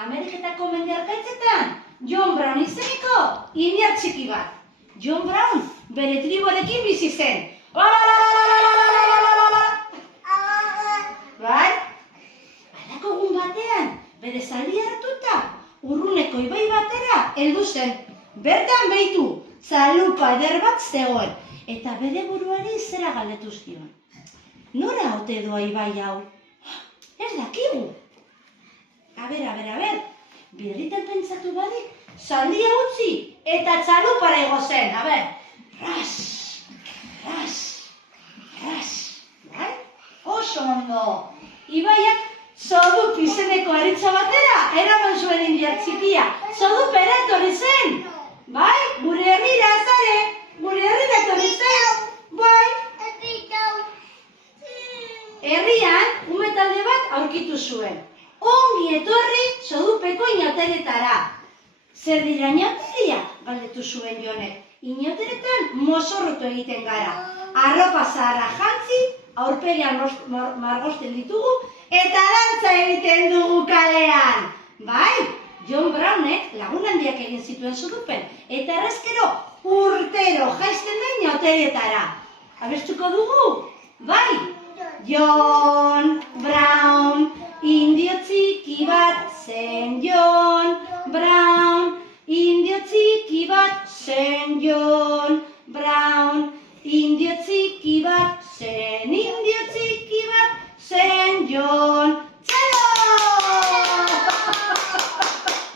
Ameriketako mendiarkaitzetan, John Brown izeneko indiar txiki bat. John Brown bere tribuarekin bizi zen. Bai? Halako egun batean, bere zaldia hartuta, urruneko ibai batera heldu zen. Bertan behitu, txalupa eder bat zegoen, eta bere buruari zera galdetu zion. Nora ote doa ibai hau? Ez dakigu. A ber, birritan pentsatu badik, zaldia utzi eta txalupara igo zen. A ber, ras, bai? Oso ondo. Ibaiak Zodup izeneko haritza batera, eraman zuen indiar txikia. Zodupera etorri zen. Bai, gure herrira azare, gure herrira etorri zen. Bai. Herrian, ume talde bat aurkitu zuen. Ongi etorri Zodupeko inauterietara. Zer dira inauteriak? Galdetu zuen Jonek. Inauteretan mozorrotu egiten gara. Arropa zaharra jantzi, aurpegian margosten ditugu, eta dantza egiten dugu kalean. Bai, John Brownek lagun handiak egin zituen Zodupen, eta errezkero urtero jaisten da inauterietara. Abestuko dugu? Bai, John Brown, indio txiki bat zen John